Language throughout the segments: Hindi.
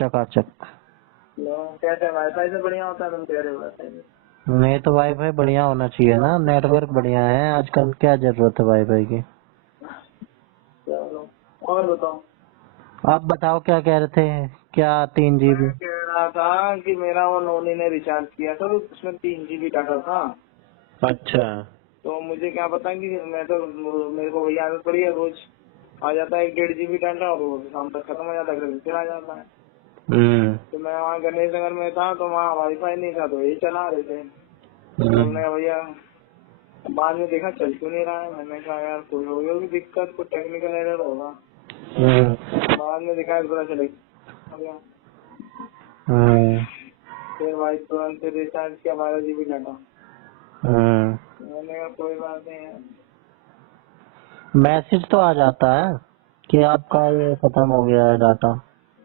चकाचक। लो कैसे वाईफाई से बढ़िया होता है, तुम कह रहे हो वाईफाई से। नहीं तो वाईफाई बढ़िया होना चाहिए ना, नेटवर्क बढ़िया है आजकल, क्या जरूरत है वाईफाई की। चलो और बताओ। आप बताओ क्या कह रहे थे, क्या 3 GB? मैं कह रहा था कि मेरा वो नोनी ने रिचार्ज किया था, तो उसमें 3 GB डाटा था। अच्छा। तो मुझे क्या पता कि मैं तो, मेरे को वही आदत पड़ी है, रोज आ जाता है 1.5 GB डाटा और वो शाम तक खत्म हो जाता है, फिर आ जाता है। तो मैं वहाँ गणेश नगर में था, तो वहाँ वाईफाई नहीं था, तो यही चला रहे थे। तो हमने कहा भैया, बाद में देखा चल क्यों नहीं रहा है, मैंने कहा यार कोई होगी दिक्कत, कोई टेक्निकल एरर होगा। बाद में देखा पता चले फिर भाई तुरंत रिचार्ज किया 12 GB डाटा। मैंने कहा कोई बात नहीं है। मैसेज तो आ जाता है कि आपका ये खत्म हो गया है डाटा।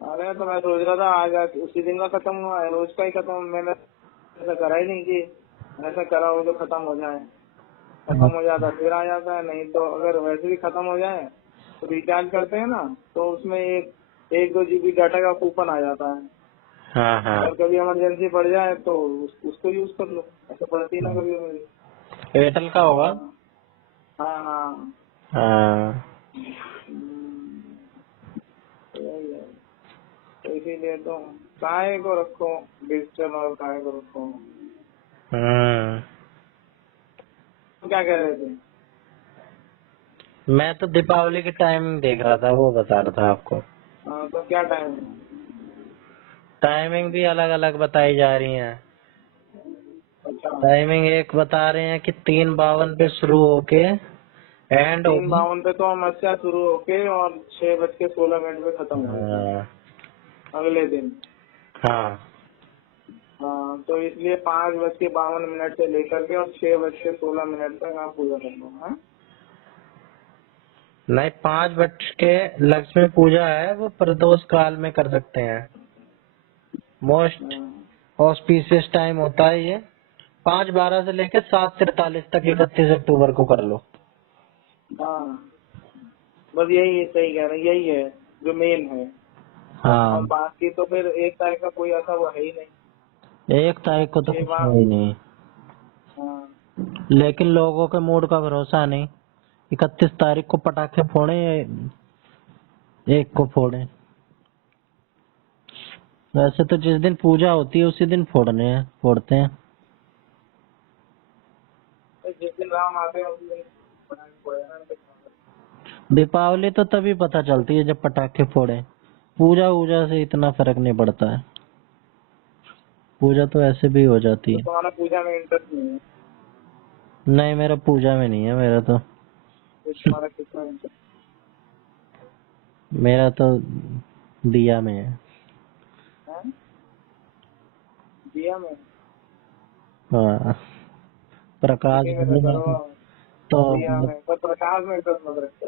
अरे तो मैं सोच रहा था आज उसी दिन का खत्म हुआ है, रोज का ही खत्म। मैंने ऐसा करा ही नहीं कि ऐसा करा हो तो खत्म हो जाए, खत्म हो जाता फिर आ जाता है। नहीं तो अगर वैसे भी खत्म हो जाए तो रिचार्ज करते हैं ना, तो उसमें 1-2 GB डाटा का कूपन आ जाता है। हाँ हाँ। अगर कभी इमरजेंसी पड़ जाए तो उसको यूज कर लो, ऐसा पड़ती ना कभी मुझे। एयरटेल का होगा। हाँ हाँ। हाँ। यही है, तो इसीलिए तो काय को रखो डिजिटल और काय को रखो। तो क्या कह रहे थे? मैं तो दीपावली के टाइमिंग देख रहा था, वो बता रहा था आपको। हाँ तो क्या टाइम है? टाइमिंग भी अलग अलग बताई जा रही है। अच्छा, टाइमिंग एक बता रहे हैं कि 3:52 पे शुरू होके एंड 3:52 पे तो समस्या शुरू होके और 6:16 पे खत्म होगी अगले दिन। हाँ। हाँ तो इसलिए 5:52 से लेकर के और 6:16 तक आप पूजा कर लो। हाँ नहीं, 5 बज के लक्ष्मी पूजा है, वो प्रदोष काल में कर सकते हैं। मोस्ट ऑस्पिशियस टाइम होता है ये। 5:12 से लेकर 7:43 तक 31 अक्टूबर को कर लो। हाँ, बस यही है, सही कह रहे हैं, यही है जो मेन है। हाँ, और बाकी तो फिर 1 तारीख का कोई ऐसा वो है ही नहीं। 1 तारीख को तो ये कुछ बात। है ही नहीं, हाँ लेकिन लोगों के मूड का भरोसा नहीं। 31 तारीख को पटाखे फोड़े या 1 को फोड़े। वैसे तो जिस दिन पूजा होती है उसी दिन फोड़ते हैं। तो जिस दिन राम आते हैं उस दिन पटाखे फोड़े। दीपावली तो तभी पता चलती है जब पटाखे फोड़े। पूजा वूजा से इतना फर्क नहीं पड़ता है, पूजा तो ऐसे भी हो जाती तो है। तुम्हारा पूजा में इंटरेस्ट नहीं है? नहीं, मेरा पूजा में नहीं है, मेरा तो तो तुम्हारा कितना इंटरेस्ट मेरा तो दिया में है। है? दिया में? हाँ, प्रकाश उसी में तो नहीं करो, है तो दिया में तो प्रकाश में इंटरेस्ट मत रखते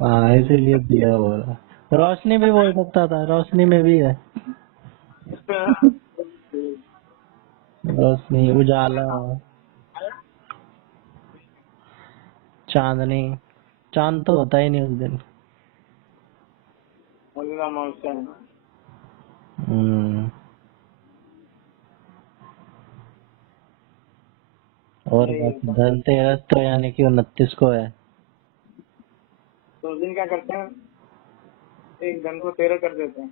हाँ, इसीलिए दिया बोला। रोशनी भी बोल सकता था, रोशनी में भी है। रोशनी, उजाला, चांदनी। चांद तो होता ही नहीं उस दिन। और यही होता है। धनतेरस तो यानी कि 29 को है। तो उस दिन क्या करते हैं, एक धन को 13 कर देते हैं।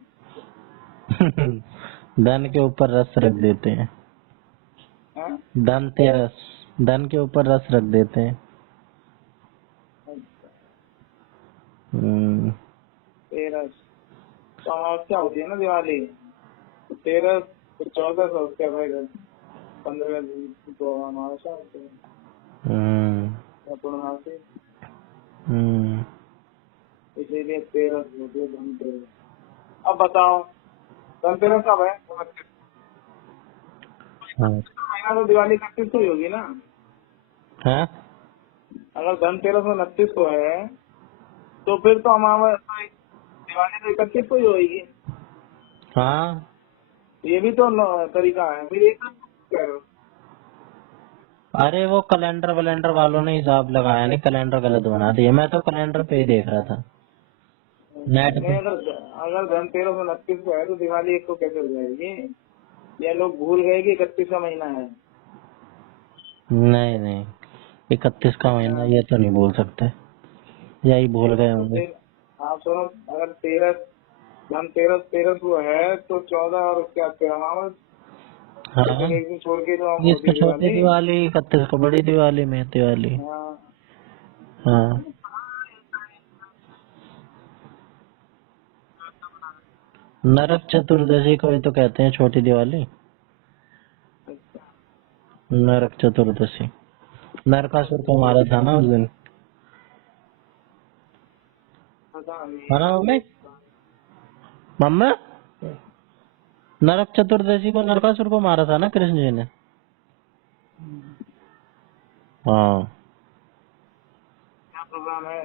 धन के ऊपर रस रख देते हैं। हाँ? धनतेरस, धन के ऊपर रस रख देते हैं। 13 तो अमावस्या होती है ना दिवाली, तो 13 तो 14 सौ उसके बाद 15 दिन तो अमावस्या होती है या पूर्णमासी, इसीलिए 13 होती है धनतेरस। अब बताओ धनतेरस कब है? 29 महीना तो दिवाली 31 को ही होगी ना। हाँ, अगर धनतेरस 29 को है तो फिर तो अमावस्या दिवाली तो 31 को ही होगी। हाँ। ये भी तो तरीका है, फिर एक कह रहे हो। अरे वो कैलेंडर वैलेंडर वालों ने हिसाब लगाया नहीं, कैलेंडर गलत बना दिया। मैं तो कैलेंडर पे ही देख रहा था। नेट नहीं, पे अगर धनतेरस 29 को है तो दिवाली 1 को कैसे हो जाएगी? ये लोग भूल गए कि 31 का महीना है। नहीं नहीं, 31 का महीना ये तो नहीं बोल सकते, यही भूल गए तो होंगे। फिर आप सुनो, अगर धनतेरस 13 को है तो 14 और क्या 13 हाँ, एक दिन छोड़ के तो हम 30 को होती छोटी दिवाली। दिवाली, 31 को बड़ी दिवाली, में दिवाली। हाँ, हाँ, नरक चतुर्दशी को ही तो कहते हैं छोटी दिवाली। नरक चतुर्दशी, नरकासुर को मारा था ना उस दिन, पता नहीं। है ना मम्मी? मम्मी, नरक चतुर्दशी को नरकासुर को मारा था ना कृष्ण जी ने। हाँ, क्या प्रोग्राम है?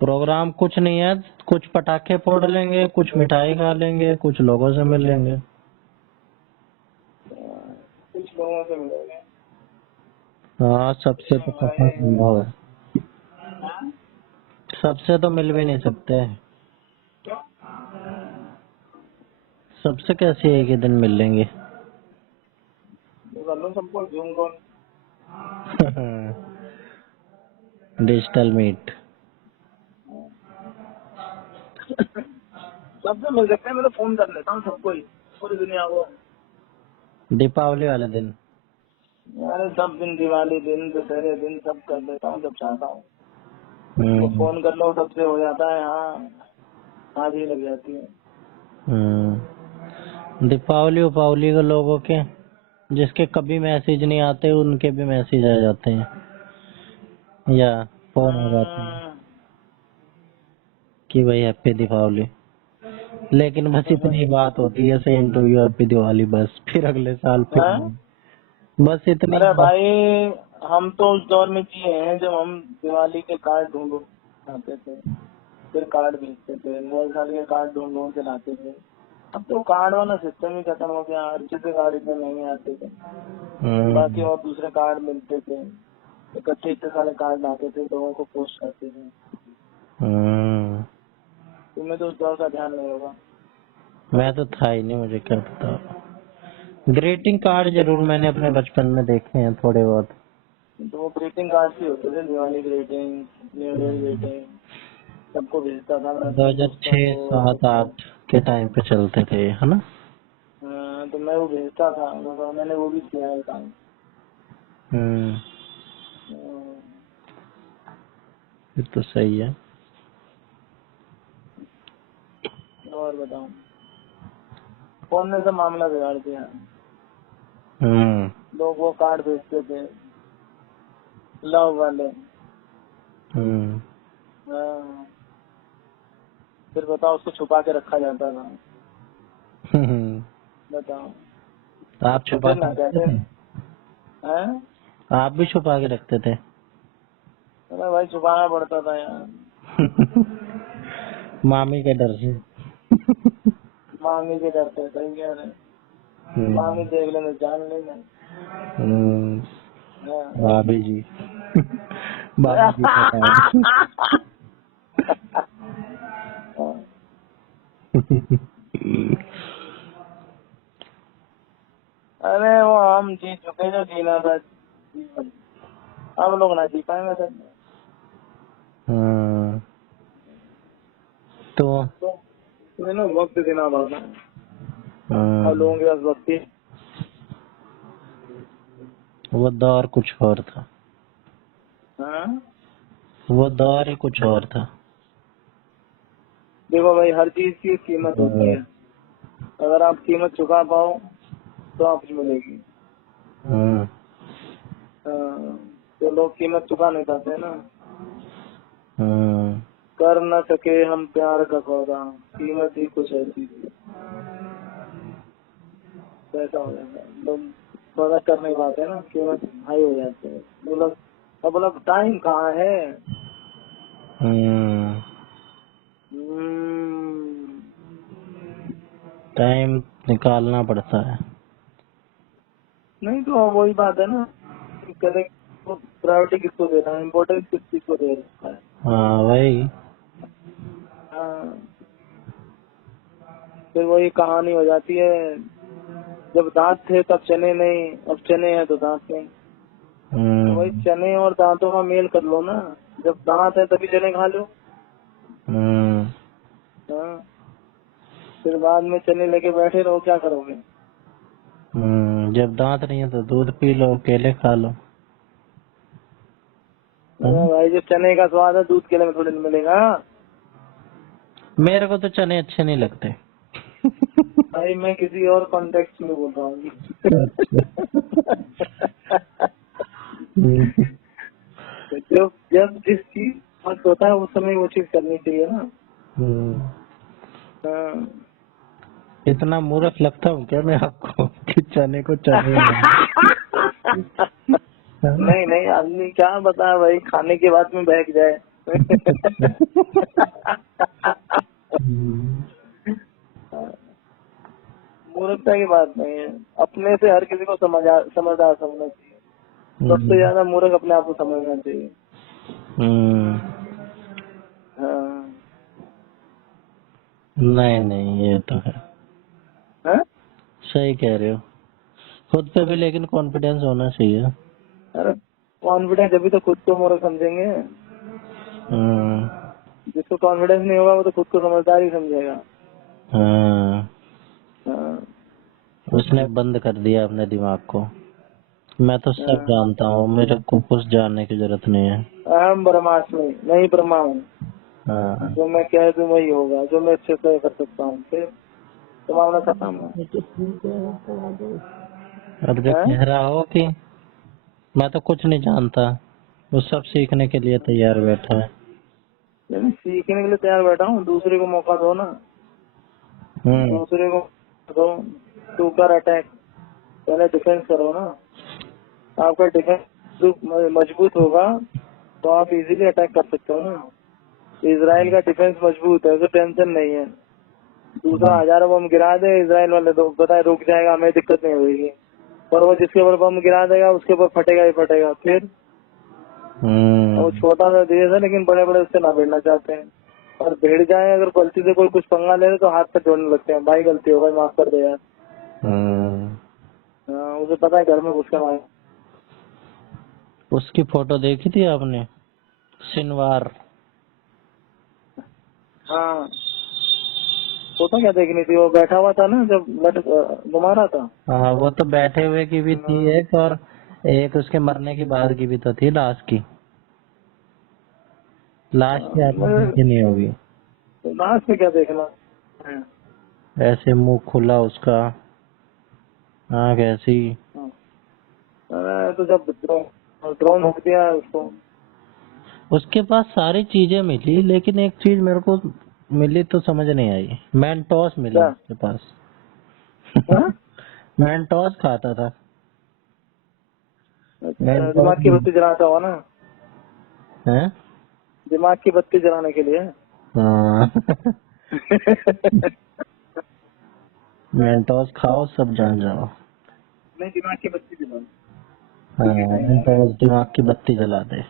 प्रोग्राम कुछ नहीं है, कुछ पटाखे फोड़ लेंगे, कुछ मिठाई खा लेंगे, कुछ लोगों से मिल लेंगे। कुछ लोगों से मिलोगे? हाँ, सबसे तो कहाँ संभव है, हाँ? सबसे तो मिल भी नहीं सकते, क्यों? सबसे कैसे एक ही दिन मिल लेंगे। तो कर लो सबको जूम कॉल। Digital meet. सबसे मिल सकते हैं, मैं तो फोन कर लेता हूँ सबको ही, पूरी दुनिया को। दीपावली वाले दिन। अरे सब दिन, दिवाली दिन, दशहरे दिन, सब कर लेता हूँ जब चाहता हूँ। तो फोन कर लो, सबसे हो जाता है। हाँ, आज ही लग जाती है। दीपावली उपावली के लोगों के, जिसके कभी मैसेज नहीं आते उनके भी मैसेज आ जाते हैं या फोन आ जाते हैं कि भाई हैप्पी दीपावली, लेकिन बस इतनी बात होती है, same to you happy Diwali, बस फिर अगले साल फिर हैं? बस इतनी अरे बात। भाई, हम तो उस दौर में जिए हैं जब हम दिवाली के कार्ड ढूंढ आते थे, फिर कार्ड भेजते थे, नए साल के कार्ड ढूंढ ढूंढ के लाते थे। अब तो कार्ड वाला सिस्टम ही खत्म हो गया। अच्छे से कार्ड इतने महंगे आते थे, बाकी और दूसरे कार्ड मिलते थे, इकट्ठे इतने सारे कार्ड लाते थे, लोगों को पोस्ट करते थे। तुम्हें तो उस दौर का ध्यान नहीं होगा। मैं तो था ही नहीं, मुझे क्या पता। ग्रीटिंग कार्ड जरूर मैंने अपने बचपन में देखे हैं थोड़े बहुत। तो वो ग्रीटिंग कार्ड ही होते थे, Diwali greeting, new year greeting, सबको भेजता था मैं अपने दोस्तों 2006, को 7, सबको। 8 के टाइम पे चलते थे, है ना? तो मैं वो भेजता था, तो मैंने वो भी किया है काम। ये तो सही है। और बताओ, कौन ने सब मामला बिगाड़ दिया? लोग वो कार्ड भेजते थे, लव वाले। हाँ, फिर बताओ, उसको छुपा के रखा जाता था। बताओ, आप तो छुपा फिर के ना रखते कहते थे? हैं। आप भी छुपा के रखते थे? अरे भाई, छुपाना पड़ता था यार, मामी के डर से। मांगने के डरते। सही कह रहे हैं, मांगी देख लेना, जान लेना। भाभी जी। भाभी जी का काम। अरे वो हम जी चुके, जो जीना था जीवन, हम लोग ना जी पाएंगे सर। तो तो वक्त देना पड़ता है, और लोगों के पास वक्त ही। वो दौर कुछ और था, हाँ? वो दौर ही कुछ और था। देखो भाई, हर चीज की कीमत होती है। अगर आप कीमत चुका पाओ तो आपको मिलेगी। तो लोग कीमत चुका नहीं पाते ना। कर न सके हम प्यार का सौदा, कीमत ही कुछ ऐसी थी। तो ऐसा हो जाता है, लोग सौदा कर नहीं पाते ना, कीमत हाई हो जाती है। मतलब टाइम कहाँ है? टाइम निकालना पड़ता है। नहीं तो वही बात है ना, प्रायोरिटी किसको देना है, इम्पोर्टेंस किस चीज को दे रहा है। हाँ, वही फिर वही कहानी हो जाती है, जब दांत थे तब चने नहीं, अब चने हैं तो दांत नहीं। तो वही चने और दांतों का मेल कर लो ना, जब दांत है तभी चने खा लो। हाँ, फिर बाद में चने लेके बैठे रहो, क्या करोगे? जब दांत नहीं है तो दूध पी लो, केले खा लो। भाई जो चने का स्वाद है दूध केले में थोड़ी नहीं मिलेगा। मेरे को तो चने अच्छे नहीं लगते। भाई मैं किसी और कॉन्टेक्स्ट में बोल रहा हूँ। जो जब जिस चीज मत होता है उस समय वो चीज करनी चाहिए ना। हाँ। इतना मूर्ख लगता हूँ क्या मैं आपको कि चने को चने नहीं नहीं, आदमी क्या बता भाई, खाने के बाद में बहक जाए। मूर्खता की बात नहीं है, अपने से हर किसी को समझदार समझना चाहिए। सबसे ज्यादा मूर्ख अपने आप को समझना चाहिए। हाँ। नहीं नहीं, ये तो है। हाँ? सही कह रहे हो, खुद पे भी लेकिन कॉन्फिडेंस होना चाहिए। अरे कॉन्फिडेंस अभी तो खुद को मूर्ख समझेंगे। जिसको कॉन्फिडेंस नहीं होगा वो तो खुद को समझदार ही समझेगा। हाँ। उसने बंद कर दिया अपने दिमाग को। मैं तो सब जानता हूँ, मेरे को कुछ जानने की जरूरत नहीं है। अहम ब्रह्मास्मि, नहीं ब्रह्मा हूँ। जो मैं कह दूं वही होगा, जो मैं अच्छे से कर सकता हूँ। फिर तो मामला खत्म है। अब जो कह रहा हो कि मैं तो कुछ नहीं जानता, वो सब सीखने के लिए तैयार बैठा है। सीखने के लिए तैयार बैठा हूँ, दूसरे को मौका दो ना। दूसरे को दो, सुपर अटैक, पहले डिफेंस करो ना। आपका डिफेंस मजबूत होगा तो आप इजीली अटैक कर सकते हो ना। इजराइल का डिफेंस मजबूत है, तो टेंशन नहीं है। दूसरा हजारों बम गिरा दे इजराइल वाले तो पता है रुक जाएगा, हमें दिक्कत नहीं होगी। पर वो जिसके ऊपर बम गिरा देगा उसके ऊपर फटेगा ही फटेगा। फिर वो छोटा सा देश है लेकिन बड़े बड़े उससे ना भिड़ना चाहते हैं। और भिड़ जाए अगर गलती से कोई कुछ पंगा ले तो हाथ पे जोड़ने लगते हैं, भाई गलती हो गई माफ कर दे यार। उसे पता है घर में घुस कर मारे। उसकी फोटो देखी थी आपने, सिनवार? हाँ, फोटो क्या देखनी थी, वो बैठा हुआ था ना जब घुमा रहा था। हाँ, वो तो बैठे हुए की भी थी एक, और एक उसके मरने के बाद की भी तो थी, लास्ट की। लास्ट की आपने देखी नहीं होगी। तो लास्ट में क्या देखना है? ऐसे मुंह खुला उसका, आँख ऐसी। तो जब ड्रोन हो दिया उसको। उसके पास सारी चीजें मिली, लेकिन एक चीज मेरे को मिली तो समझ नहीं आई, मेंटोस मिला उसके पास। मेंटोस खाता था। दिमाग की बत्ती जलाता हुआ ना, हैं? दिमाग की बत्ती जलाने के लिए। हाँ। मेंटोस खाओ सब जान जाओ। नहीं, दिमाग की बत्ती जला। हाँ, मेंटोस दिमाग की बत्ती जला दे।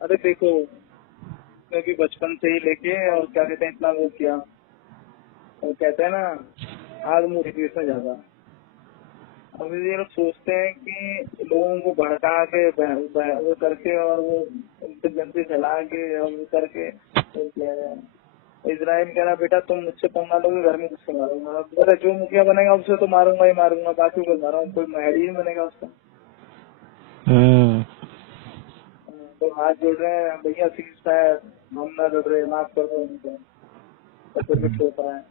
अरे देखो, मैं भी बचपन से ही लेके और क्या कहते हैं इतना वो किया, और कहते हैं ना आग मुझे इसमें ज्यादा। अब ये लोग सोचते हैं कि लोगों को भड़का के वो करके और वो उनसे गंदगी फैला के और वो करके वो किया जाए। इजराइल कह रहा बेटा तुम मुझसे पंगा लोगे घर में मुझसे मारूंगा। बोला जो मुखिया बनेगा उससे तो मारूंगा ही मारूंगा, बाकी को मारा कोई महड़ी नहीं बनेगा उसका। तो हाथ जोड़ रहे हैं भैया, सीज फायर, हम ना लड़ रहे, माफ कर दो उनको, तो फिर भी ठोक रहा है।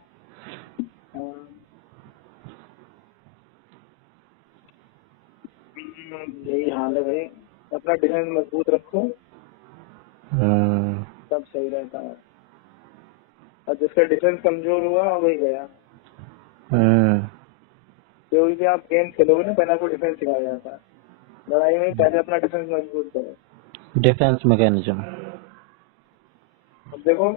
यही हाल है भाई, अपना डिफेंस मजबूत रखो सब सही रहता है। और जिसका डिफेंस कमजोर हुआ वही गया। कोई भी आप गेम खेलोगे ना पहले आपको डिफेंस सिखाया जाता है। लड़ाई में पहले अपना डिफेंस मजबूत करो, डिफेंस मैकेनिज्म। अब देखो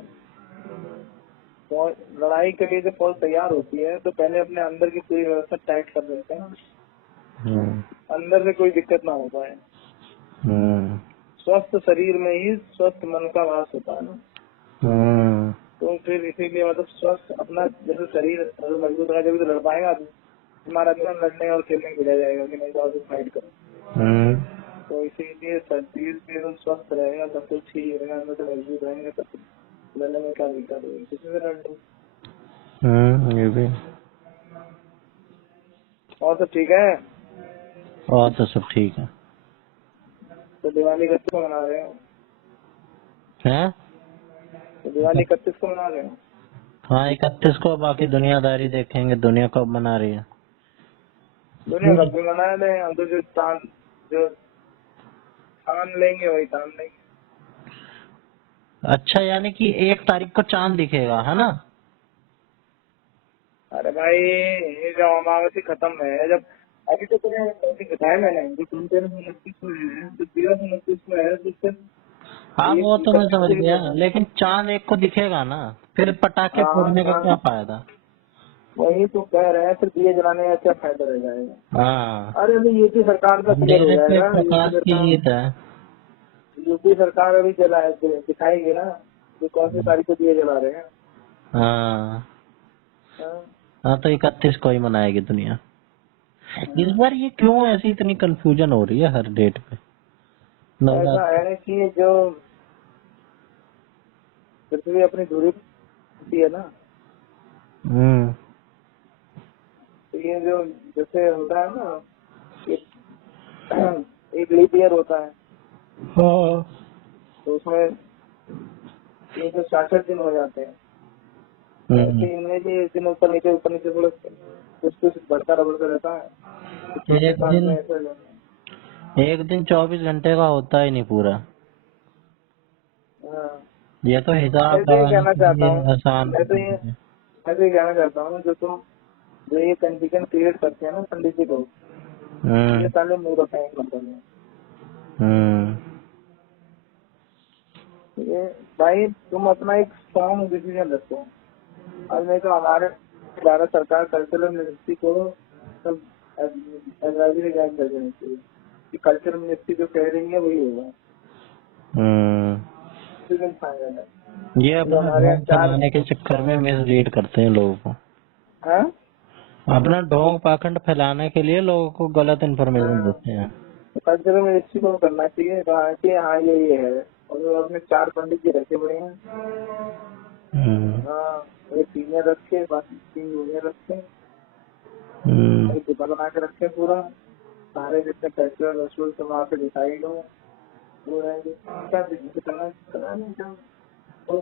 लड़ाई के लिए जब फौज तैयार होती है तो पहले अपने अंदर की पूरी व्यवस्था टाइट कर देते हैं, अंदर से कोई दिक्कत ना हो पाए। स्वस्थ शरीर में ही स्वस्थ मन का वास होता है ना। तो फिर इसीलिए मतलब स्वस्थ अपना जैसे शरीर मजबूत रहा जब तो लड़ पाएगा, हमारा जीवन लड़ने और खेलने में जाएगा कि नहीं तो फाइट करो। तो इसीलिए शरीर भी एकदम स्वस्थ रहेगा सब कुछ ठीक रहेगा, अंदर से मजबूत रहेंगे तब लड़ने में क्या दिक्कत होगी, किसी से लड़ लो। ये भी। और सब ठीक है? और तो सब ठीक है। तो दिवाली 31 को मना रहे हो? हैं? तो दिवाली 31 को मना रहे हो? हाँ 31 को, बाकी दुनियादारी देखेंगे, दुनिया कब मना रही है। दुनिया कब भी मना रहे, हम तो जो ठान लेंगे वही ठान लेंगे। अच्छा, यानी कि 1 तारीख को चांद दिखेगा, है ना? अरे भाई ये जो अमावस्या खत्म है, जब अभी तो तुम्हें बताया मैंने जो 29 को है, जो 29 को है, जिससे हाँ वो तो मैं समझ गया, लेकिन चांद 1 को दिखेगा ना, फिर पटाखे फोड़ने का क्या फायदा। वही तो कह रहे हैं, फिर दिए जलाने का क्या फायदा रह जाएगा। हाँ अरे अभी यूपी सरकार का क्लियर हो जाएगा, प्रकाश की ईद है। यूपी सरकार अभी दिखाएगी ना कि कौन सी तारीख को दिए जला रहे हैं। हाँ तो 31 को ही मनाएगी दुनिया। इस बार ये क्यों ऐसी इतनी कंफ्यूजन हो रही है हर डेट पे? ऐसा है कि जो पृथ्वी अपनी दूरी है ना, तो ये जो जैसे होता है ना, एक लीप ईयर होता है, तो उसमें ये जो 66 दिन हो जाते हैं, ऐसे इनमें भी एक दिन ऊपर नीचे थोड़ा कुछ बढ़ता रहता है। एक दिन 24 घंटे का होता ही नहीं पूरा। ये तो हिसाब कहना चाहता हूँ, आसान। मैं तो ये कहना चाहता हूँ जो ये कंफ्यूजन क्रिएट करते हैं ना पंडित जी को, ये साले मूर्ख हैं मतलब। ये भाई तुम अपना एक स्ट्रॉन्ग डिसीजन रखो। अब नहीं तो हमारे भारत सरकार कल्चरल मिनिस्ट्री को सब एडवाइजरी जारी कर देनी चाहिए कि कल्चरल मिनिस्ट्री जो कह रही है वही होगा। ये अपना चलाने के चक्कर में मिसलीड करते हैं लोगों को। अपना ढोंग पाखंड फैलाने के लिए लोगों को गलत इन्फॉर्मेशन देते हैं। कल्चरल मिनिस्ट्री को करना चाहिए कि हाँ ये है, और अपने 4 पंडित जी रखे पड़े हैं। एक सीनियर रखे, बाकी 3 जूनियर रखे, एक डिब्बा बना के रखे पूरा, सारे जितने फेस्टिवल वसूल सब वहाँ पे डिसाइड हो, वो रहेंगे क्या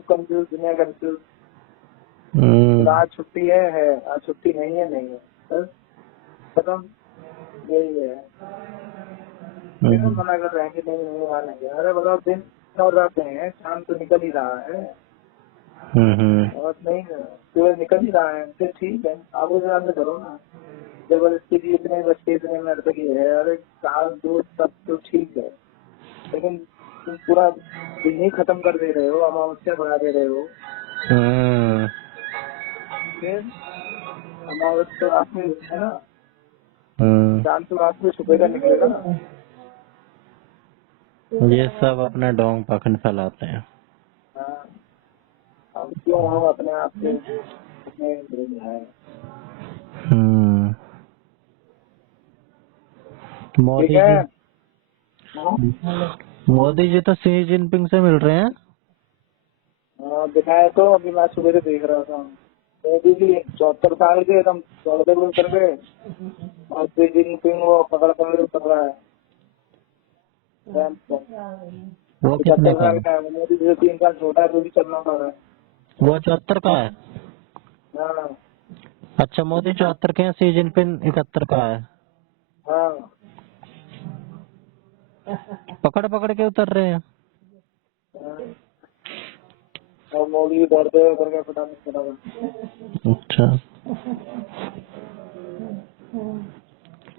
कंफ्यूज दुनिया कंफ्यूज। आज छुट्टी है, आज छुट्टी नहीं है बस खत्म, यही है। मना कर रहे हैं कि नहीं मानेंगे। अरे बताओ, दिन और रात हैं, शाम तो निकल ही रहा है और नहीं सूरज निकल ही रहा है, फिर ठीक है आप उस हिसाब से करो ना। जबरदस्ती भी इतने बच्चे इतने मिनट तक ही है, अरे साल 2 तक तो ठीक है, लेकिन तुम पूरा दिन ही खत्म कर दे रहे हो, अमावस्या बढ़ा दे रहे हो। फिर अमावस्या रात में है ना, चांद तो रात में छुपेगा निकलेगा ना। ये सब अपना ढोंग पाखंड फैलाते हैं। अब क्यों हम अपने आप से मोदी जी तो शी जिनपिंग से मिल रहे हैं। दिखाया तो अभी मैं सुबह से देख रहा था, मोदी जी 74 साल के एकदम दौड़ते हुए उतर गए और शी जिनपिंग वो पकड़ उतर रहा है। वो कितने का है? मोदी जी 3 साल छोटा है तो भी चलना पड़ रहा है। वो 74 का है। अच्छा, मोदी 74 के हैं, शी जिनपिंग 71 का है। पकड़ के उतर रहे हैं। और मोदी दौड़ते हुए उतर गए फटाफट। अच्छा,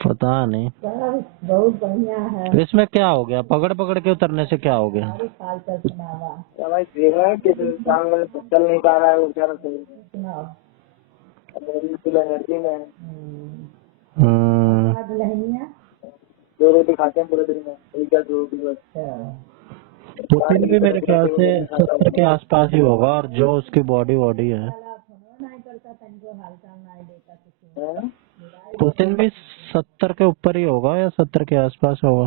पता नहीं। बहुत बढ़िया है। इसमें क्या हो गया? पकड़ के उतरने से क्या हो गया? भाई देखा है कि चल नहीं पा रहा है वो बेचारा, एनर्जी में 2 रोटी खाते हैं पूरे दिन में, 1 रोटी बस। पुतिन भी मेरे ख्याल से 70 के आसपास ही होगा, और जो उसकी बॉडी वॉडी है। हैं? पुतिन भी 70 के ऊपर ही होगा या 70 के आसपास होगा।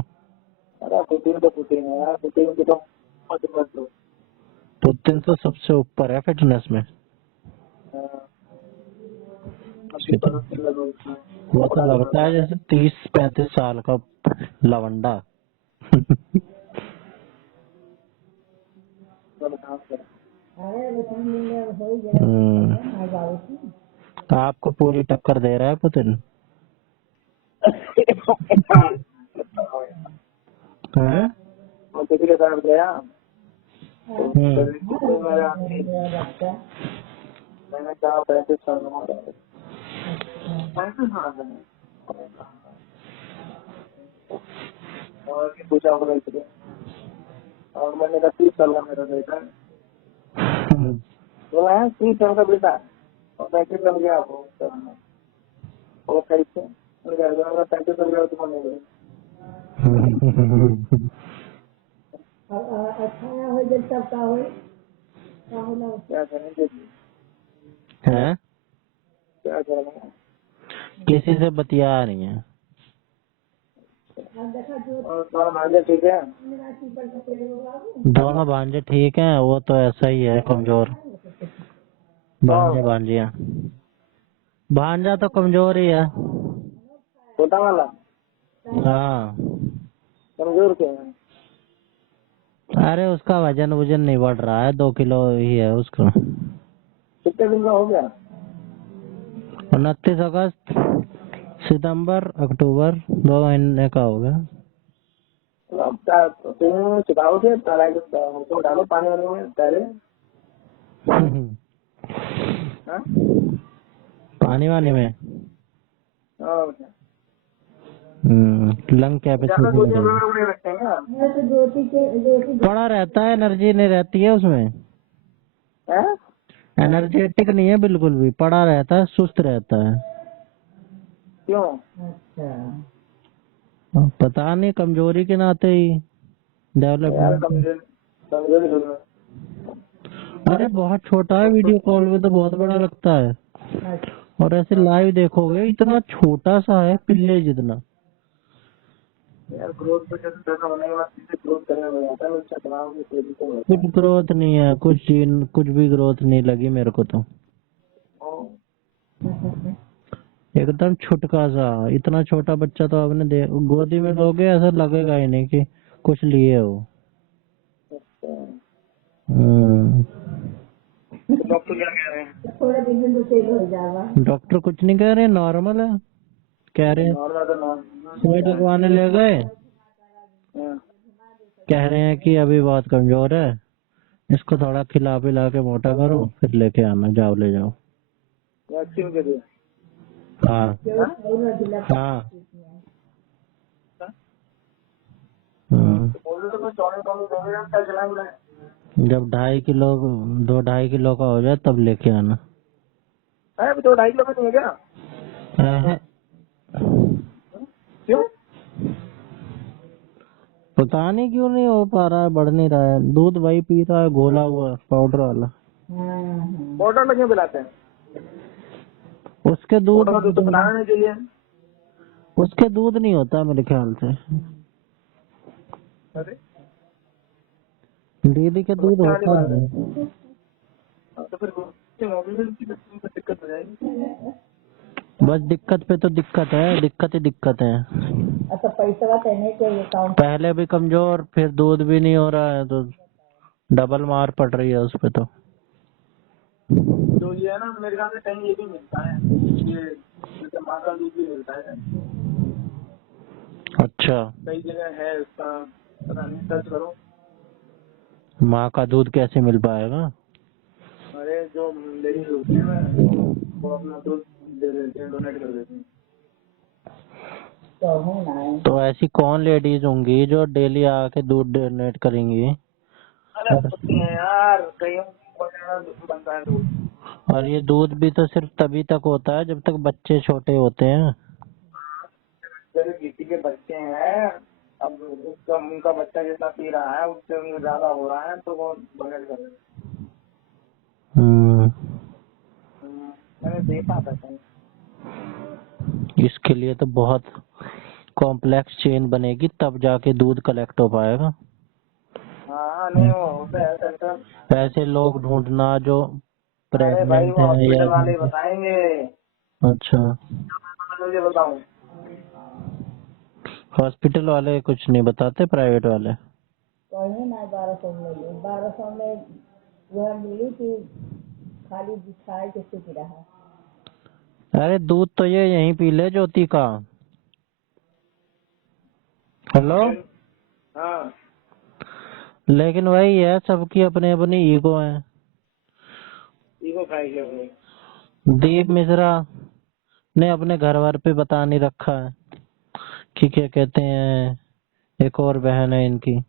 अरे पुतिन है यार, पुतिन की तो मत लो। पुतिन तो सबसे ऊपर है फिटनेस में। वो तो लगता है जैसे 30-35 साल का लवंडा। आपको पूरी टक्कर दे रहा है पुतिन। हैं? किसी के साथ गया मैंने कहा 35 साल में 35 साल में और पूछा होगा इसलिए, और मैंने कहा 30 साल का मेरा बेटा बोला है 30 साल का बेटा, और 35 साल गया आपको वो कैसे 35 साल गया तो नहीं गए। अच्छा हो जब तब का हो क्या करेंगे हैं? क्या करेंगे, किसी से बतिया नहीं है। और तुम्हारा भांजा ठीक है? दोनों भांजे ठीक हैं, वो तो ऐसा ही है कमजोर। भांजे भांजिया, भांजा तो कमजोर ही है। छोटा वाला हाँ, कमजोर क्यों है? अरे उसका वजन नहीं बढ़ रहा है, 2 किलो ही है उसका। कितने दिन का हो गया? 29 अगस्त, सितंबर, अक्टूबर 2 महीने का हो गया। चुकाओ थे तो डालो पानी वाले में पहले पानी वानी में लंग कैपेसिटी पड़ा रहता है, एनर्जी नहीं रहती है उसमें। एनर्जेटिक नहीं है बिल्कुल भी, पड़ा रहता है, सुस्त रहता है। क्यों? पता नहीं, कमजोरी के नाते ही डेवलपमेंट। अरे बहुत छोटा है, वीडियो कॉल में तो बहुत बड़ा लगता है, और ऐसे लाइव देखोगे इतना छोटा सा है, पिल्ले जितना। यार ग्रोथ पे जैसे होने के बाद ग्रोथ करने लग जाता है, चकराव की तेजी से होता कुछ ग्रोथ नहीं है, कुछ भी ग्रोथ नहीं लगी मेरे को तो। एकदम छुटका सा, इतना छोटा बच्चा तो आपने गोदी में लोगे ऐसा लगेगा ही नहीं कि कुछ लिए हो। डॉक्टर क्या कह रहे हैं? थोड़ा दिन में दूसरे हो जाएगा। डॉक्टर कुछ नहीं कह रहे, नॉर्मल है कह रहे हैं। सुई लगवाने ले गए, कह रहे हैं कि अभी बहुत कमजोर है, इसको थोड़ा खिला पिला के मोटा करो, फिर लेके आना, जाओ ले जाओ। वैक्सीन के लिए? हाँ हाँ। जब 2-2.5 किलो का हो जाए तब लेके आना। अभी तो 2.5 किलो का नहीं है क्या? क्यों? पता नहीं क्यों नहीं हो पा रहा है, बढ़ नहीं रहा है। दूध वही पी रहा है, घोला हुआ पाउडर वाला। पाउडर में क्यों पिलाते हैं? उसके दूध तो पिलाना नहीं चाहिए। उसके दूध नहीं होता मेरे ख्याल से। अरे दीदी के दूध होता है। तो फिर दिक्कत हो जाएगी। बस दिक्कत पे तो दिक्कत है, दिक्कत ही दिक्कत है। अच्छा पैसा देने के लिए पहले भी कमजोर, फिर दूध भी नहीं हो रहा है, तो डबल मार पड़ रही है उस पे तो ये है ना, मेरे ख्याल से कहीं ये भी मिलता है, ये जैसे माँ का दूध भी मिलता है। अच्छा, कई जगह है इसका, पता नहीं, सर्च करो। माँ का दूध कैसे मिल पाएगा? अरे जो लेडीज होती है वो अपना दूध दे देते हैं, डोनेट कर देते हैं। तो ऐसी कौन लेडीज होंगी जो डेली आके दूध डोनेट करेंगी? अरे होती है यार, कहीं बनता है दूध। और ये दूध भी तो सिर्फ तभी तक होता है जब तक बच्चे छोटे होते हैं। किसी के बच्चे हैं, अब तो उनका बच्चा जितना पी रहा है उससे उनको ज्यादा हो रहा है तो वो बगल कर रहे हम्म, हैं। मैंने देखा था कहीं। इसके लिए तो बहुत कॉम्प्लेक्स चेन बनेगी तब जाके दूध कलेक्ट हो पाएगा। हाँ नहीं वो होता है सेंटर। ऐसे लोग ढूंढना जो अरे भाई प्रेग्नेंट वो है या हॉस्पिटल वाले ही बताएंगे, अच्छा, मुझे बताऊं। हॉस्पिटल वाले कुछ नहीं बताते, प्राइवेट वाले। कहीं ना 1200 में ले, 1200 में वह मिली कि खाली दिखाई के सूख रहा। अरे दूध तो ये यहीं पी ले ज्योति का। हेलो। हाँ लेकिन वही है, सबकी अपनी अपनी ईगो है। ईगो खाएगी अपनी। दीप मिश्रा ने अपने घर वार पे बता नहीं रखा है कि क्या कहते हैं, एक और बहन है इनकी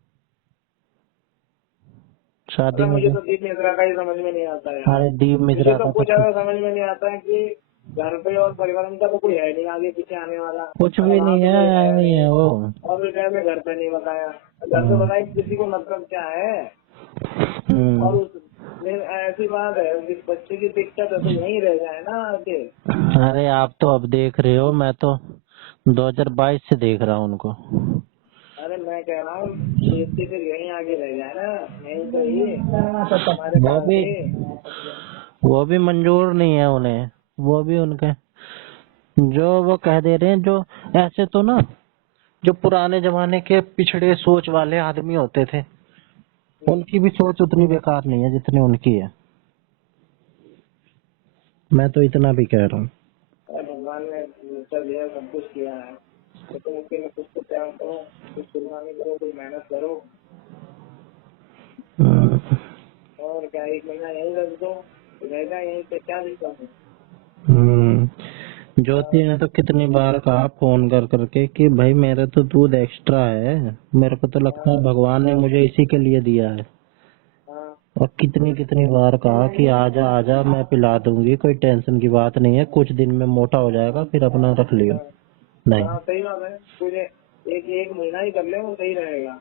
शादी अरे में। मुझे तो दीप मिश्रा का ही समझ में नहीं आता है यार। अरे दीप मुझे मिश्रा तो का कुछ तो ऐसा समझ में नहीं आता है कि घर पे और परिवार उनका तो कोई है नहीं आगे पीछे आने वाला। कुछ और भी वहाँ नहीं पे है, कोई है ऐसे ही नहीं। है वो। और फिर कहे मैं घर पे नहीं बताया, घर पे बताया किसी को मतलब क्या है। और हम्म। ऐसी बात है जिस बच्चे की दिक्कत है तो यहीं रह जाए ना आगे। अरे आप तो अब देख रहे हो, मैं तो 2022 से देख रहा हूँ उनको। अरे मैं कह रहा हूँ बेटी फिर यहीं आगे रह जाए ना, यहीं तो ही करना तो हमारे वो पास भी ही। वो भी मंजूर नहीं है उन्हें, वो भी उनके जो वो कह दे रहे हैं, जो ऐसे तो ना, जो पुराने जमाने के पिछड़े सोच वाले आदमी होते थे उनकी भी सोच उतनी बेकार नहीं है जितनी उनकी है। मैं तो इतना भी कह रहा हूँ। भगवान ने चल दिया, सब कुछ किया है तो तुम उसके लिए कुछ तो त्याग करो, कुछ कुर्बानी करो, कुछ मेहनत करो। हम्म। और क्या 1 महीना यहीं रख दो, रहेगा यहीं पे, क्या दिक्कत है। ज्योति ने तो कितनी बार कहा फोन कर करके कि भाई मेरा तो दूध एक्स्ट्रा है, मेरे को तो लगता है भगवान ने मुझे इसी के लिए दिया है। हाँ और कितनी कितनी बार कहा कि आजा आजा, मैं पिला दूंगी, कोई टेंशन की बात नहीं है, कुछ दिन में मोटा हो जाएगा, फिर अपना रख लियो। नहीं। हाँ सही बात है, तुझे 1 महीना ही कर ले वो सही रहेगा।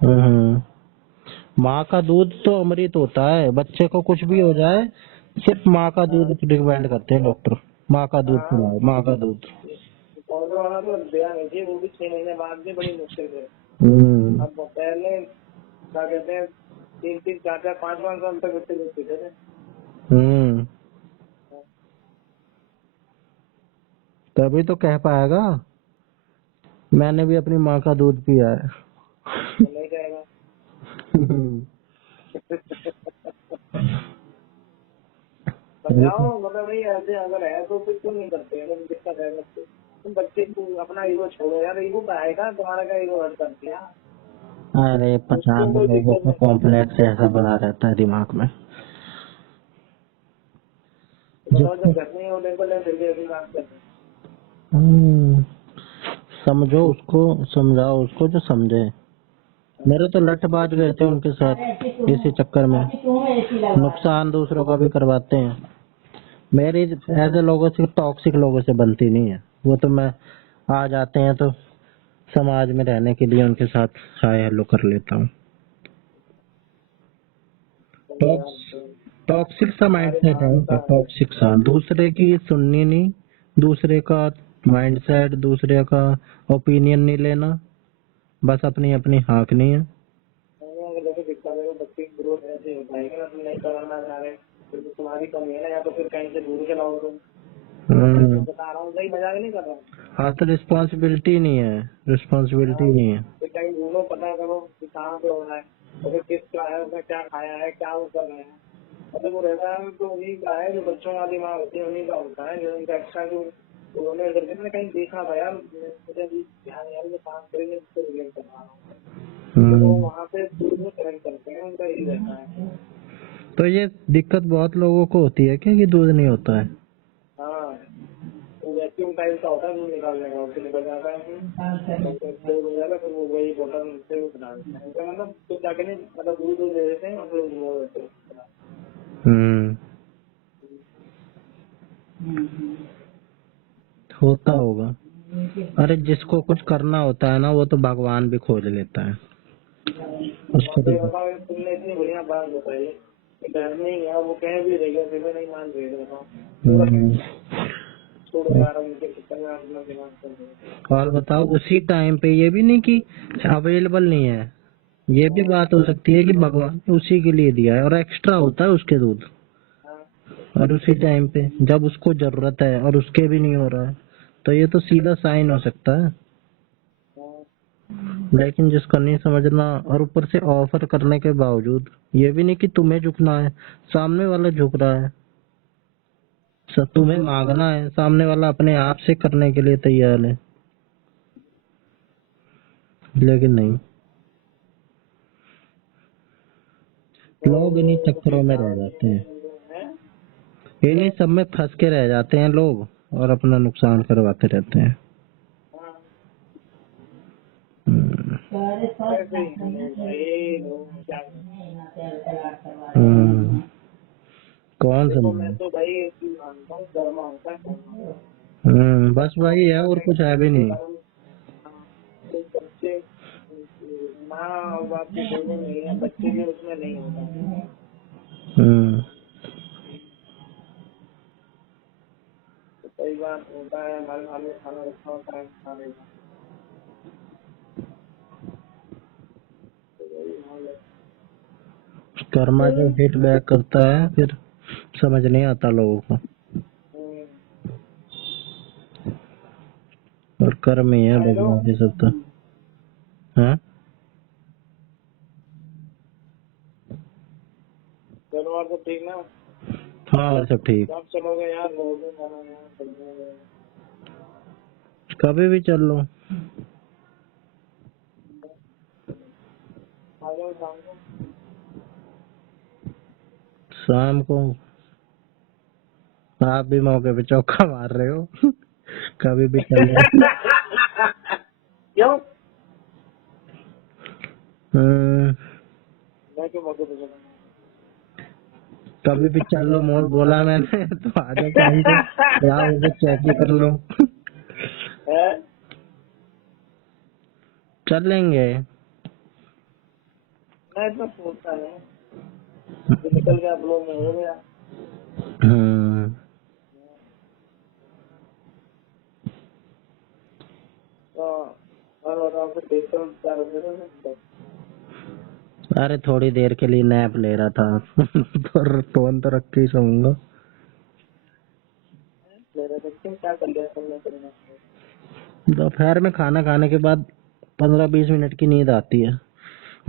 हम्म। माँ का दूध तो अमृत होता है, बच्चे को कुछ भी हो जाए सिर्फ माँ का दूध रिकमेंड करते हैं डॉक्टर। माँ का दूध हाँ पिलाओ, माँ का दूध। पौधे वाला तो दिया नहीं थी, वो भी 6 महीने बाद भी बड़ी मुश्किल से। हम्म। अब पहले क्या कहते हैं 3 3 4 4 5 5 साल तक बच्चे दूध पीते थे। हम्म। तभी तो कह पाएगा मैंने भी अपनी माँ का दूध पिया है। तो नहीं कहेगा। समझाओ मतलब नहीं, ऐसे अगर है तो फिर क्यों नहीं करते, अगर दिक्कत है बच्चे, तुम बच्चे को अपना ईगो छोड़ो यार, ईगो का आएगा तुम्हारा, क्या ईगो हर्ट कर दिया। अरे उसको 50 कोई लोगों दिक्कत का नहीं। कॉम्प्लेक्स ऐसा बना रहता है दिमाग में। बताओ जिसको जब घर नहीं हो फिर भी ऐसी बात करते हैं। हम्म, समझो उसको, समझाओ उसको जो समझे। मेरे तो लठ बाज गए थे उनके साथ इसी चक्कर में, नुकसान दूसरों का भी करवाते हैं। मेरी ऐसे लोगों से, टॉक्सिक लोगों से बनती नहीं है। वो तो मैं आ जाते हैं तो समाज में रहने के लिए उनके साथ हाय हेलो कर लेता हूँ। चलो यार, तो टॉक्सिक सा हमारी माइंडसेट है उनका, मानवता है। टॉक्सिक सा, दूसरे की सुननी नहीं, दूसरे का माइंडसेट, दूसरे का ओपिनियन नहीं लेना, बस अपनी अपनी हाँकनी है। मैंने अगर देखो दिखता देखो बच्चे की ग्रोथ ऐसे हो पाएगी ना, तुम नहीं करना चाह रहे फिर तो तुम्हारी कमी है ना, या तो फिर कहीं से दूर के लाओ तुम। मैं हम्म। बता रहा हूँ, सही मजाक नहीं कर रहा हूँ। हाँ तो रिस्पॉन्सिबिलिटी नहीं है, रिस्पॉन्सिबिलिटी हाँ नहीं है। फिर कहीं ढूंढो, पता करो कि कहाँ पे हो रहा है, और फिर किस का है, उसने क्या खाया है, क्या वो कर रहे हैं। मतलब वो रहता है तो उन्हीं का है, जो बच्चों वाली माँ होती है उन्हीं का होता है, जो उनका एक्स्ट्रा जो उन्होंने मैंने कहीं देखा था यार, मुझे भी ध्यान यार जो काम करेंगे उससे रिलेट कर रहा हूँ। तो वो हम्म। वहाँ पे दूर में कनेक्ट करते हैं, उनका यही रहता है। तो ये दिक्कत बहुत लोगों को होती है क्या कि दूध नहीं होता है? हाँ तो वैक्यूम टाइप का होता है, दूध निकालने का, उससे निकल जाता है फिर, और फिर स्टोर हो जाएगा, फिर वो वही बोतल से वो बना देते हैं। तो मतलब कुछ जाके नहीं, मतलब दूध दूध दे देते हैं और फिर वो देते हैं। हम्म। होता होगा। अरे जिसको कुछ करना होता है ना वो तो भगवान भी खोज लेता है उसको तो। तुमने इतनी बढ़िया बात बताई, डर नहीं है, वो कह भी रहेगा फिर भी नहीं मान रहे। छोड़ो यार, उनके चक्कर में अपना दिमाग चल रहा है। और बताओ उसी टाइम पे ये भी नहीं कि अवेलेबल नहीं है, ये भी बात हो सकती है कि भगवान ने उसी के लिए दिया है और एक्स्ट्रा होता है उसके दूध, और उसी टाइम पे जब उसको जरूरत है और उसके भी नहीं हो रहा है तो ये तो सीधा साइन हो सकता है। लेकिन जिसको नहीं समझना और ऊपर से ऑफर करने के बावजूद ये भी नहीं कि तुम्हें झुकना है, सामने वाला झुक रहा है, तुम्हें मांगना है, सामने वाला अपने आप से करने के लिए तैयार है, लेकिन नहीं, लोग इन्हीं चक्करों में रह जाते हैं, इन्हीं सब में फंस के रह जाते हैं लोग और अपना नुकसान करवाते रहते हैं। कौन समझे? मैं तो भाई मानता हूँ, धर्म होता है। बस वही है और कुछ है भी नहीं। बच्चे माँ और बाप की दोनों नहीं है, बच्चे भी उसमें नहीं होता है। तो कई बार होता है हमारे सामने खाना रखा होता है खाने का, कर्मा जो हिट बैक करता है फिर समझ नहीं आता लोगों को, और कर्म ही है भगवान के सब तो। हाँ परिवार सब ठीक ना? हाँ और सब ठीक। आप चलोगे यार, लोगे खाना यहाँ चल जाओगे। कभी भी चल लो, आ जाओ शाम को। शाम को आप भी मौके पे चौका मार रहे हो कभी भी चल लो। क्यों? हम्म, मैं क्यों मौके पे चलूंगा? कभी भी चल लो मोर बोला मैंने तो आ जाओ शाम को, यहाँ मुझे चेक ही कर लो चल लेंगे। मैं इतना सोचता नहीं, जो निकल गया ब्लॉग में हो गया। तो और आपको देखो क्या हो। अरे थोड़ी देर के लिए नैप ले रहा था पर फोन तो रख के ही सोऊंगा। मेरे बच्चे क्या कर लिया तुमने? दोपहर में खाना खाने के बाद 15-20 मिनट की नींद आती है,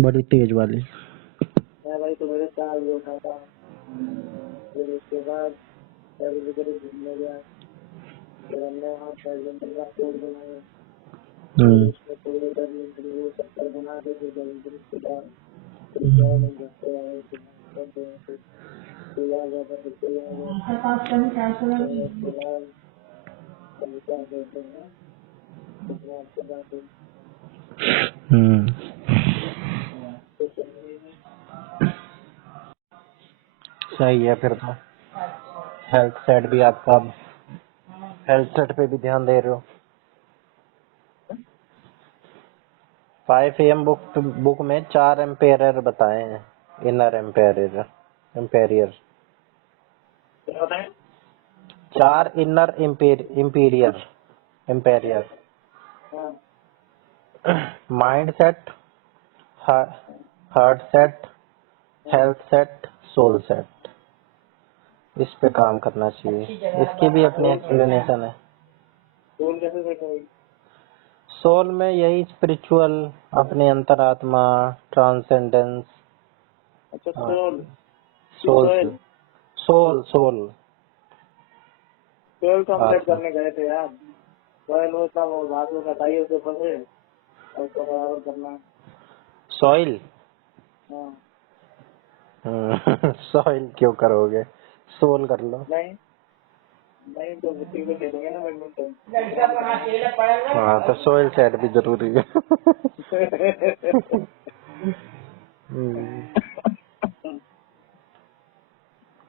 बड़ी तेज वाली। मैं भाई तो मेरे 4 बजे उठा था, फिर उसके बाद 4 बजे करीब घूमने गया, फिर हमने वहाँ 4 घंटे का फूड बनाया, उसमें पूरे करने के लिए शक्कर बना के फिर 10 दिन के बाद फिर क्या नहीं जाते आए, फिर आ गया था, फिर आ गया, उसके बाद क्या कहते हैं कितना अच्छी बात है। सही है फिर तो, हेल्थ सेट भी आपका, हेल्थ सेट पे भी ध्यान दे रहे हो। 5 AM बुक में 4 एम्पेयर बताए हैं, inner empire emperor, 4 inner emperor emperor, mind set, heart set, health set, soul set, इस पे काम करना चाहिए। इसकी भी अपनी एक्सप्लेनेशन है। सोल कैसे सेट होगी? सोल में यही स्पिरिचुअल, अपने अंतरात्मा, ट्रांसेंडेंस। अच्छा soul, soul soul soul soul तो हम सेट करने गए थे यार, सोल वो था, वो बात में बताइए उसके ऊपर से और उसको बराबर करना। सॉइल हाँ सॉइल क्यों करोगे, सोल कर लो। नहीं नहीं तो बुद्धि को खेलेंगे ना बैडमिंटन। हाँ तो सोइल सेट भी जरूरी है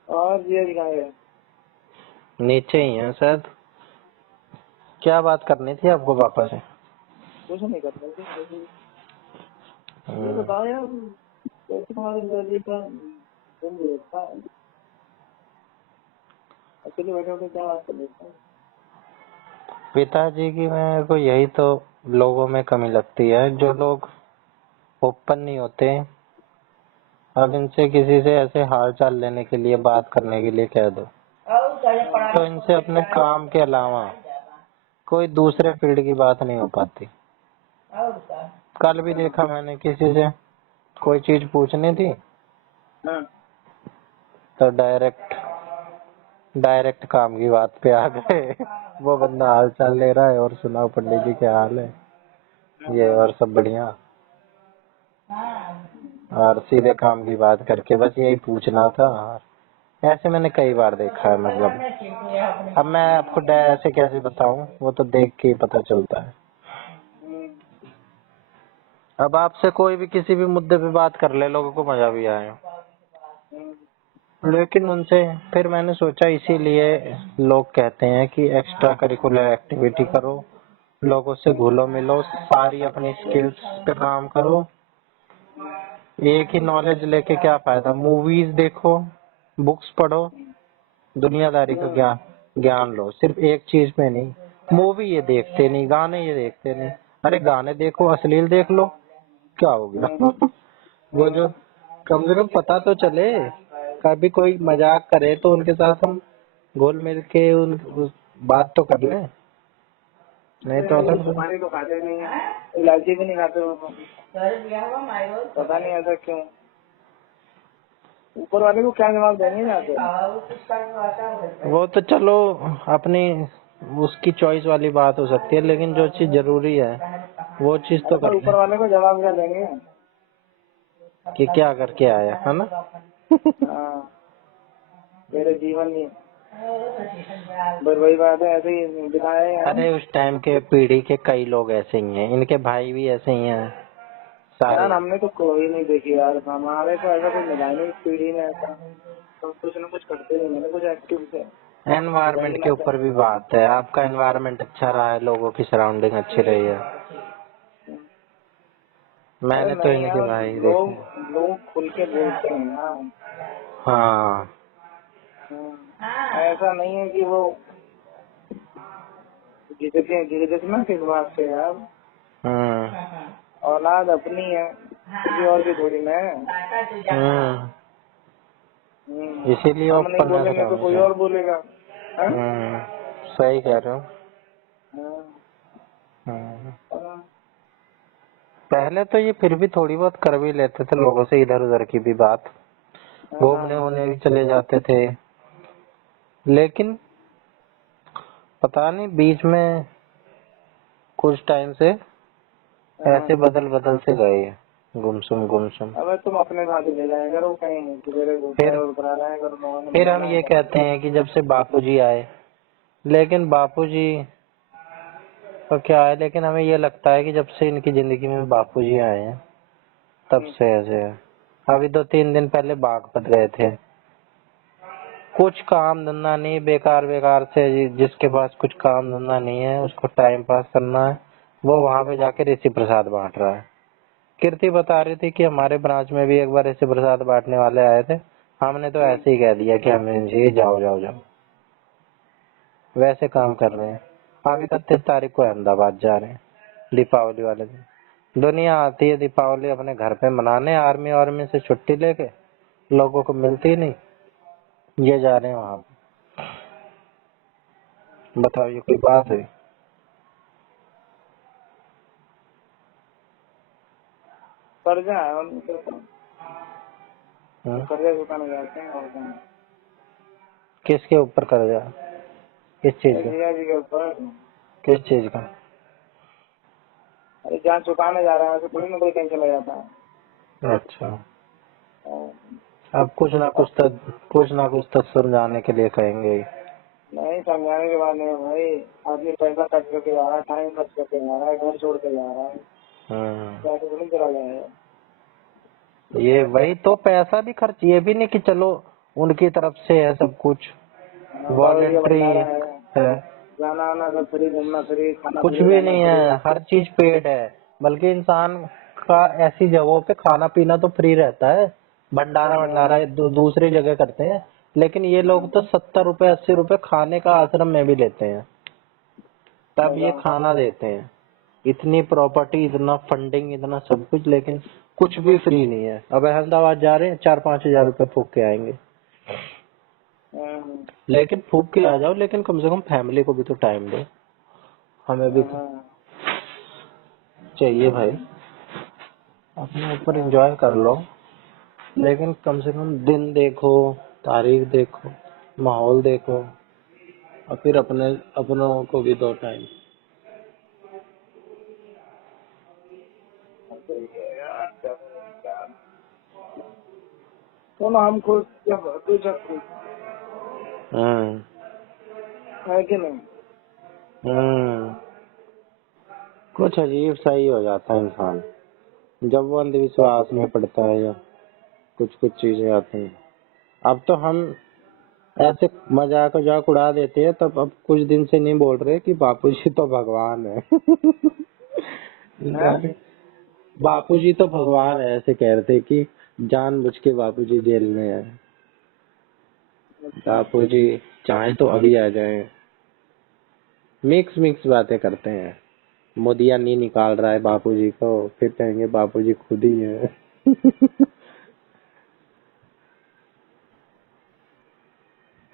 और ये दिखाए नीचे ही है शायद। क्या बात करनी थी आपको पापा से? कुछ नहीं करते थे ऐसे ही। ये बताओ यार, कैसे तुम्हारे पिताजी का दिन गुजरता है? अकेले बैठे बैठे क्या बात कर लेते हैं? पिताजी की मेरे को यही तो लोगों में कमी लगती है, जो लोग ओपन नहीं होते। अब इनसे किसी से ऐसे हाल चाल लेने के लिए, बात करने के लिए कह दो तो इनसे अपने काम के अलावा कोई दूसरे फील्ड की बात नहीं हो पाती। कल भी देखा मैंने, किसी से कोई चीज पूछनी थी हाँ। तो डायरेक्ट काम की बात पे आ गए। वो बंदा हाल चाल ले रहा है और सुनाओ पंडित जी क्या हाल है, ये और सब बढ़िया, और सीधे काम की बात करके बस यही पूछना था। ऐसे मैंने कई बार देखा है, मतलब अब मैं आपको ऐसे कैसे बताऊं, वो तो देख के ही पता चलता है। अब आपसे कोई भी किसी भी मुद्दे पे बात कर ले, लोगों को मजा भी आए, लेकिन उनसे फिर मैंने सोचा, इसीलिए लोग कहते हैं कि एक्स्ट्रा करिकुलर एक्टिविटी करो, लोगों से घुलो मिलो, सारी अपनी स्किल्स पे काम करो। एक ही नॉलेज लेके क्या फायदा? मूवीज देखो, बुक्स पढ़ो, दुनियादारी का ज्ञान लो, सिर्फ एक चीज पे नहीं। मूवी ये देखते नहीं, गाने ये देखते नहीं। अरे गाने देखो, अश्लील देख लो, क्या हो गया? वो जो कम से कम पता तो चले, कभी कोई मजाक करे तो उनके साथ हम घुल मिल के उस बात तो कर लें, नहीं तो पानी तो खाते नहीं है, इलायची भी नहीं खाते वो तो। पता नहीं ऐसा क्यों, ऊपर वाले को क्या जवाब देने जाते। वो तो चलो अपनी उसकी चॉइस वाली बात हो सकती है, लेकिन जो चीज जरूरी है वो चीज तो कर ऊपर वाले को जवाब क्या देंगे कि क्या करके आया, है ना? हाँ, मेरे जीवन में बस वही बात है, ऐसे ही दिखाए। अरे उस टाइम के पीढ़ी के कई लोग ऐसे ही हैं, इनके भाई भी ऐसे ही हैं सारे। यार हमने तो कोई नहीं देखी यार, हमारे को ऐसा कोई मिला नहीं इस पीढ़ी में, ऐसा तो कुछ न कुछ करते नहीं, मैंने कुछ एक्टिव से। एनवायरमेंट के ऊपर भी बात है, आपका एनवायरमेंट अच्छा रहा है, लोगों की सराउंडिंग अच्छी रही है। मैंने तो इनके भाई देखे। लोग खुल के बोलते हैं ना। हाँ, ऐसा नहीं है कि वो जिसमें किस बात से यार, औलाद अपनी है, किसी और की थोड़ी ना है। इसीलिए हम नहीं बोलेंगे तो कोई और बोलेगा। सही कह रहे हो। पहले तो ये फिर भी थोड़ी बहुत कर भी लेते थे लोगों से, इधर उधर की भी बात, घूमने वूमने भी चले जाते थे, लेकिन पता नहीं बीच में कुछ टाइम से ऐसे बदल से गए, गुमसुम। अब तुम अपने साथ ले जाया करो कहीं, फिर हम ये कहते हैं कि जब से बापूजी आए, लेकिन बापूजी तो क्या है, लेकिन हमें ये लगता है कि जब से इनकी जिंदगी में बापूजी आए हैं तब से ऐसे है। अभी 2-3 दिन पहले बागपत गए थे, कुछ काम धंधा नहीं, बेकार से, जिसके पास कुछ काम धंधा नहीं है, उसको टाइम पास करना है, वो वहाँ पे जाके ऋषि प्रसाद बांट रहा है। कीर्ति बता रही थी कि हमारे ब्रांच में भी एक बार ऋषि प्रसाद बांटने वाले आए थे, हमने तो ऐसे ही कह दिया कि हमें जी जाओ, वैसे काम कर रहे हैं। अभी 31 तारीख को अहमदाबाद जा रहे हैं, दीपावली वाले दिन। दुनिया आती है दीपावली अपने घर पे मनाने, आर्मी से छुट्टी लेके, लोगों को मिलती नहीं, ये जा रहे हैं वहाँ पे। बताओ ये कोई बात है? कर्जा है, कर्जा चुकाने जाते हैं और क्या। किसके ऊपर कर्जा? किस चीज का? भैया जी के ऊपर। किस चीज का? अरे जहाँ चुकाने जा रहा है तो थोड़ी ना कोई कहीं चला जाता है। अच्छा, अब कुछ ना कुछ तो समझाने के लिए कहेंगे। नहीं समझाने के बाद नहीं भाई, आदमी पैसा खर्च करके जा रहा है, टाइम खर्च करके जा रहा है, घर छोड़ के जा रहा है, पैसे थोड़ी चला जाएगा। ये वही तो, पैसा भी खर्च, ये भी नहीं कि चलो उनकी तरफ से है सब कुछ, वॉलंटरी है, जाना आना सब फ्री, घूमना फ्री, खाना कुछ फ्री, भी रहना नहीं फ्री। है, हर चीज पेड है। बल्कि इंसान का ऐसी जगहों पे खाना पीना तो फ्री रहता है, भंडारा भंडारा दूसरी जगह करते हैं, लेकिन ये लोग तो 70 रुपए 80 रुपए खाने का आश्रम में भी लेते हैं, तब ये खाना देते हैं। इतनी प्रॉपर्टी, इतना फंडिंग, इतना सब कुछ, लेकिन कुछ भी फ्री नहीं है। अब अहमदाबाद जा रहे हैं, 4-5 हजार रुपए फूक के आएंगे, लेकिन फूक के आ जाओ, लेकिन कम से कम फैमिली को भी तो टाइम दो, हमें भी तो चाहिए भाई। अपने ऊपर एंजॉय कर लो, लेकिन कम से कम दिन देखो, तारीख देखो, माहौल देखो, और फिर अपनों को भी दो टाइम। तो ना हम खुद जब तू जब खुद है कि नहीं। कुछ अजीब सा ही हो जाता है इंसान जब वो अंधविश्वास में पड़ता है, या कुछ कुछ चीजें आती हैं। अब तो हम ऐसे मजाक उड़ा देते हैं, तब अब कुछ दिन से नहीं बोल रहे कि बापूजी तो भगवान है। बापूजी तो भगवान है, ऐसे कह रहे थे कि जानबूझ के बापूजी जेल में है, बापूजी चाहे तो अभी आ जाए। मिक्स बातें करते हैं। मोदिया नहीं निकाल रहा है बापूजी को, फिर कहेंगे बापूजी खुद ही है।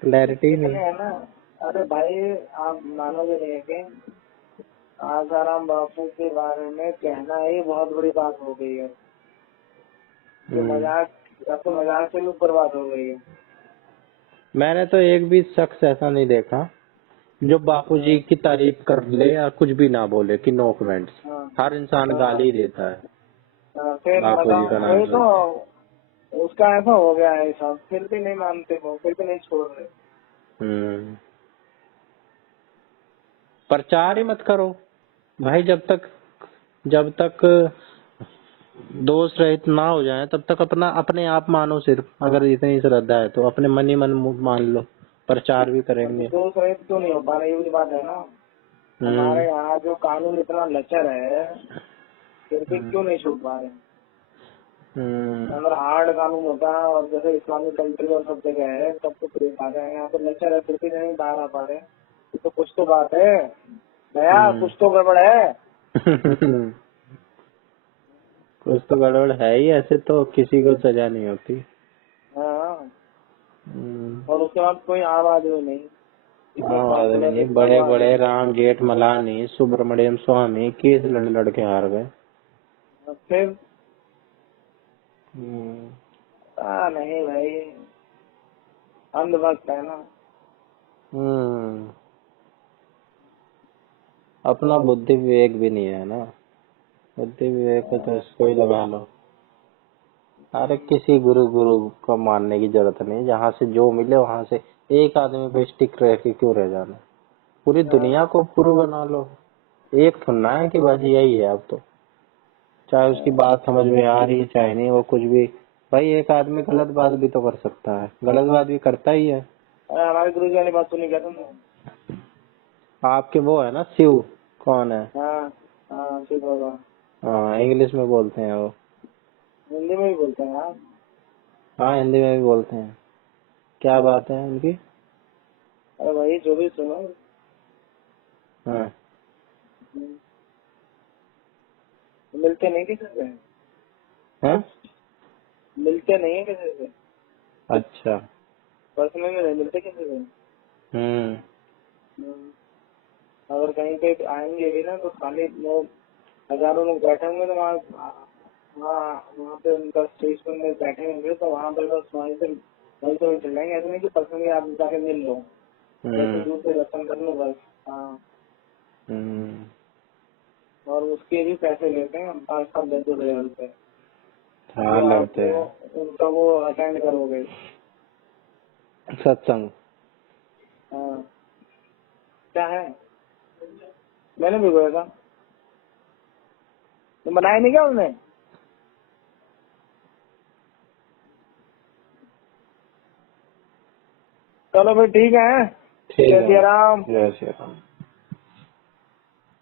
क्लैरिटी नहीं है ना। अरे भाई आप मानोगे नहीं कि आसाराम बापू के बारे में कहना ही बहुत बड़ी बात हो गई है। जो मजाक, अब तो मजाक से भी ऊपर बात हो गई है। मैंने तो एक भी शख्स ऐसा नहीं देखा जो बापूजी की तारीफ कर ले या कुछ भी ना बोले कि नो कमेंट्स। हर इंसान गाली देता है फिर बापूजी का नाम वही तो उसका ऐसा हो गया है सब, फिर भी नहीं मानते वो, फिर भी नहीं छोड़ रहे। प्रचार ही मत करो भाई, जब तक दोष रहित ना हो जाए तब तक अपने आप मानो। सिर्फ अगर इतनी श्रद्धा है तो अपने मन ही मन मान लो, प्रचार भी करेंगे। दोष रहित क्यों नहीं हो पा रही, ये बात है ना। हमारे यहाँ जो कानून इतना लचर है, फिर भी क्यों नहीं छूट पा रहे। अगर हार्ड कानून होता है और जैसे इस्लामिक कंट्री और सब जगह है, सब तो प्रेस आ जाए। यहाँ तो लचर है, फिर भी नहीं बाहर आ पा रहे। तो कुछ तो बात है भैया, कुछ तो गड़बड़ है। कुछ तो गड़बड़ है ही, ऐसे तो किसी को सजा नहीं होती। हाँ। और उसके बाद कोई आवाज नहीं। बड़े बड़े राम जेठमलानी, सुब्रमण्यम स्वामी केस लड़ के हार गए। फिर नहीं भाई, अंधभक्त है ना। अपना बुद्धि विवेक भी नहीं है ना, बुद्धि विवेक को तो इसको ही लगा लो। अरे किसी गुरु को मानने की जरूरत नहीं, जहाँ से जो मिले वहाँ से एक आदमी पे स्टिक रह के क्यों रह जाना। पूरी दुनिया को पूरा बना लो, एक सुनना है कि बस यही है। अब तो चाहे उसकी बात समझ में आ रही है चाहे नहीं, वो कुछ भी भाई, एक आदमी गलत बात भी तो कर सकता है, गलत बात भी करता ही है। हमारे गुरु जी वाली बात सुनी क्या तुमने? आपके वो है ना शिव, कौन है? हाँ शिव बाबा। हाँ, इंग्लिश में बोलते हैं वो। हिंदी में भी बोलते हैं आप? हाँ, हिंदी में भी बोलते हैं। क्या बात है उनकी? अरे भाई जो भी सुनो। हाँ, मिलते नहीं किसी से? हाँ? मिलते नहीं है किसी से? अच्छा। पर्सनल में नहीं मिलते किसी से? अगर कहीं पे आएंगे भी ना तो खाली लोग, हजारों लोग बैठे होंगे तो वहाँ पे उनका स्टेज पर बैठे होंगे तो वहाँ पर बस वहीं से चलेंगे। ऐसे नहीं कि पर्सनली आप जाके मिल लो, दूर से दर्शन कर लो बस। हाँ। और उसके भी पैसे लेते हैं 5-10 रुपए। हाँ, लगते हैं। उनका वो अटेंड करोगे सत्संग। हाँ। क्या है, मैंने भी बोला था, तो बनाया नहीं क्या उन्होंने? चलो भाई ठीक है। जय श्री राम। जय श्री राम।